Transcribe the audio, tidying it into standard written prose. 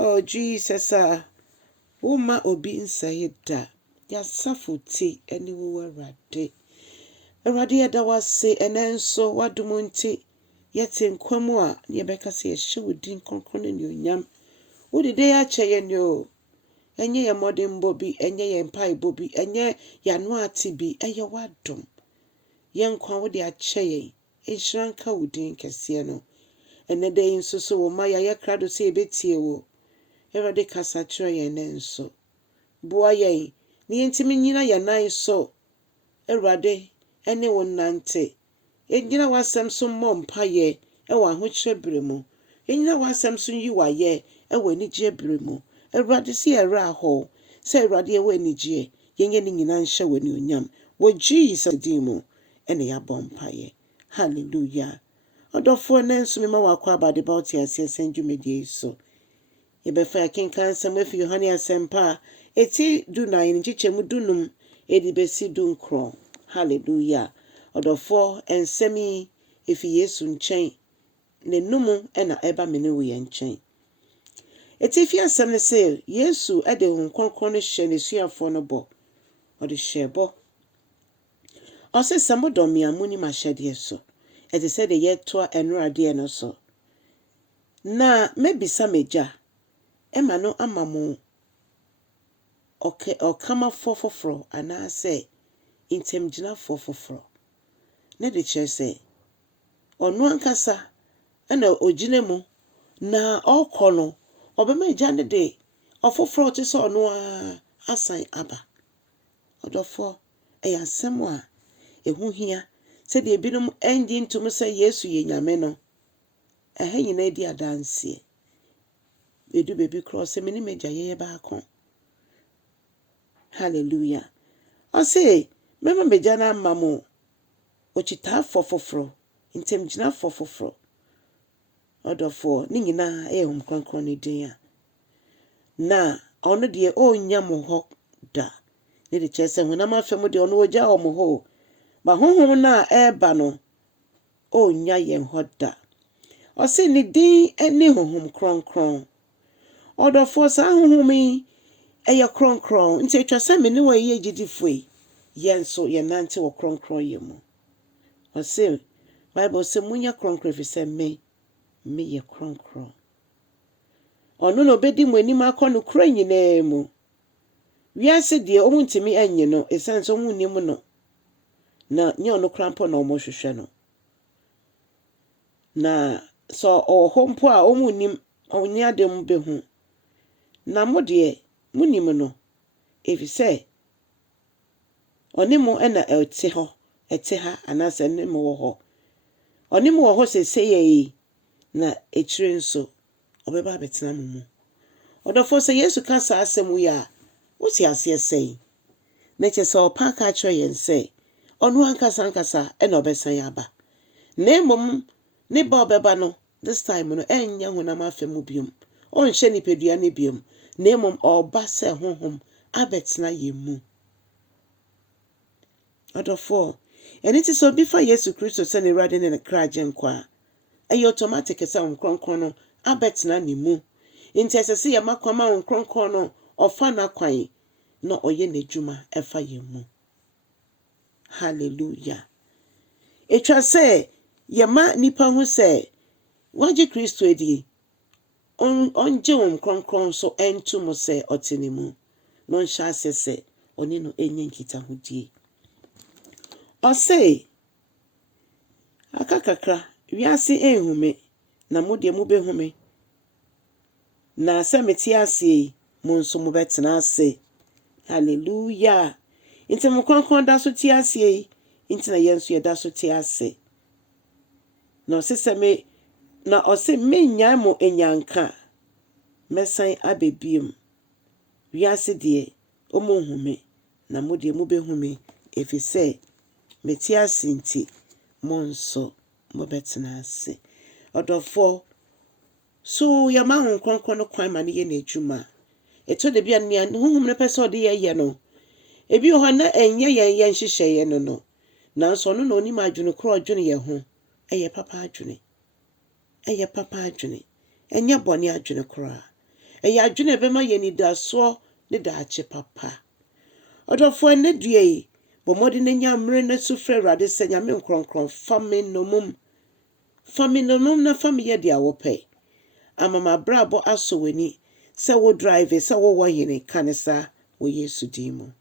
Oh, Jesus, Uma obi nsɛe da. Yasafo ti ɛne wo Awurade. Awurade yɛda wase ɛnɛ nso wadom nti yɛte nkwa mu a yɛbɛka sɛ yɛhyɛ wo din kronkron ne onyam. Wodede akyɛ yɛn o. Ɛnyɛ yɛ mmɔdemmɔ bi, ɛnyɛ yɛ mpaebɔ bi, ɛnyɛ yɛano ate bi, ɛyɛ wadom. Yɛn nkwa wode akyɛ yɛn. Nhyira nka wo din kɛseɛ no. Ɛnɛ da yi nso so wo ma yɛayɛ krado sɛ yɛbɛtie wo. Awurade kasa kyerɛ yɛn nɛ nso. Boa yɛn. Ne yɛntimi nyina yɛn nan so. Awurade ɛne wo nante. Yɛnyina w'asɛm so mmɔ mpayɛ ɛwɔ ahokyerɛ bere mu. Yɛnyina w'asɛm so yi wayɛ ɛwɔ anigye bere mu. Awurade si ɛra hɔ. Sɛ Awurade ɛwɔ anigye. Yɛnyɛ ne nyina nhyɛ wɔ ne onyam. Wɔ Jesus din mu ɛne yɛabɔ mpayɛ. Hallelujah. Ɔdɔfoɔ nɛ nso mema wakɔ abade ba ɔte aseɛ sɛ dwumadie so. Yɛbɛfa yɛkenkan nsɛm afi Yohanne asɛmpa a ɛti 19 nkyekyɛmu 5 ɛde bɛsi 19. Hallelujah. Ɔdɔfoɔ nsɛm yi ɛfi Yesu nkyɛn. N'enum ɛna ɛba me ne wo yɛn nkyɛn. Ɛti fi asɛm ne sɛ Yesu ɛde Honhom Kronkron no hyɛ n'asuafoɔ no bɔ. Ɔde hyɛ bɔ. Ɔsɛ sɛ modɔ me a monni m'ahyɛdeɛ so. Ɛte sɛ de yɛtoa ɛnoradeɛ no so. Na mɛbisa m'Agya ɛma no ama mo ɔkamafoɔ foforɔ anaasɛ ntamgyinafoɔ foforɔ. Ne de kyerɛ sɛ ɔno ankasa ɛna ogyina mu na ɔkɔ no ɔbɛma Agya ne de ɔfoforɔ te sɛ ɔno a asan aba. Ɔdɔfoɔ ɛyɛ asɛm a ɛho hia sɛ de ebinom ɛngye ntom sɛ Yesu yɛ Nyame no. Ɛha nyina di adanseɛ. Edu baby cross me ne m'Agya yɛyɛ baako. Hallelujah. Ɔse mɛma m'Agya na ama mo okyitaafo foforɔ, ntamgyinaafo foforɔ. Ɔdɔfoɔ ne nyinaa ɛyɛ Honhom Kronkron ne din a. Na ɔno deɛ ɔnnya mo hɔ da. Ne de kyerɛ sɛ honam afɛ mu deɛ ɔno ogya wɔ mo hɔ. Ba honhom na ɛba no ɔnnya yɛn hɔ da. Ɔse ne din ɛne Honhom Kronkron. Ɔdɔfoɔ saa honhom yi ɛyɛ kronkron nti atwa sɛ me ne wɔ yɛ gyidifo yi. Yɛn so yɛnante wɔ kronkron yɛ mu. Ɔse Bible sɛ munya kronkron fi sɛ me yɛ kronkron. Ɔno na obedi mo anim akɔ no kura nyinaa mu. Wiase deɛ ɔmo ntimi anye no ɛsiane sɛ ɔmo nim no. Na nyɛ ɔno kora mpo na ɔmo hwehwɛ no. Na so ɔwɔ hɔ mpo a ɔmo nim ɔnyɛ adem bɛhu. Na mo deɛ munim no efisɛ ɔne mo ɛna ɛte hɔ ɛte ha anaasɛ ne mo wɔ hɔ. Ɔne mo wɔ hɔ sɛsɛ yi na ekyire nso ɔbɛba abɛtena mo mu. Ɔdɔfoɔ sɛ Yesu ka saa asɛm yi a wosi aseɛ sɛn. Na kyerɛ sɛ ɔpa aka akyerɛ yɛn sɛ ɔno ankasa ɛna ɔbɛsan aba. Na mmom ne ba ɔbɛba no this time no ɛnyɛ honam afɛ mu biom. Ɔnhyɛ nipadua ne biom. Na mmom ɔba sɛ honhom abɛtena yɛn mu. Ɔdɔfoɔ ɛne ti sɛ obi fa Yesu Kristo sɛ ne Awurade ne ne kragye nkwa a ɛyɛ automatic sɛ Honhom Kronkron no abɛtena ne mu. Nti ɛsɛ sɛ yɛma kwan ma Honhom Kronkron no ɔfa n'akwan na ɔyɛ n'adwuma ɛfa yɛn mu. Hallelujah. Etwa sɛ yɛma nipa ho sɛ wagye Kristo adi. Ɔngye Honhom Kronkron so ɛnto mo sɛ ɔte ne mu. Na ɔnhyɛ ase sɛ ɔne no ɛnyɛ nkitahodie. Ɔse aka kakra wiase ɛnhume na mo deɛ mo bɛhume. Na sɛ mete ase yi mo nso mo bɛtena ase. Hallelujah. Nti mo Kronkron da so te ase yi. Nti na yɛn nso yɛda so te ase. Na ɔse mennya mo enyanka mɛsan abebiem. Wiase deɛ ɔmo nhume na mo deɛ mo bɛhume efisɛ mete ase nti mo nso mo bɛtena ase. Ɔdɔfoɔ so yɛma Honhom Kronkron no kwan ma ne yɛ n'adwuma. Ɛtɔ da bia nea honhom no pɛ sɛ ɔde yɛyɛ no. Ebi wɔ hɔ na ɛnyɛ yɛn nhyehyɛeɛ no. Nanso ɔno na onim adwene korɔ ɔdwene yɛn ho. Ɛyɛ papa adwene. Ɛnyɛ bɔne adwene koraa. ɛyɛ adwene ɛbɛma yɛ nidasoɔ ne daakye papa. Ɔdɔfoɔ ɛnɛ dua yi, bɔ mmɔden na nya mmere na su frɛ Awurade sɛ Nyame Kronkron fa me nnomum. Fa me nnomum na fa me yɛ deɛ wopɛ. Ama m'abrabɔ asɔ w'ani sɛ wo drive sɛ wowɔ hene ka ne saa wɔ Yesu din mu.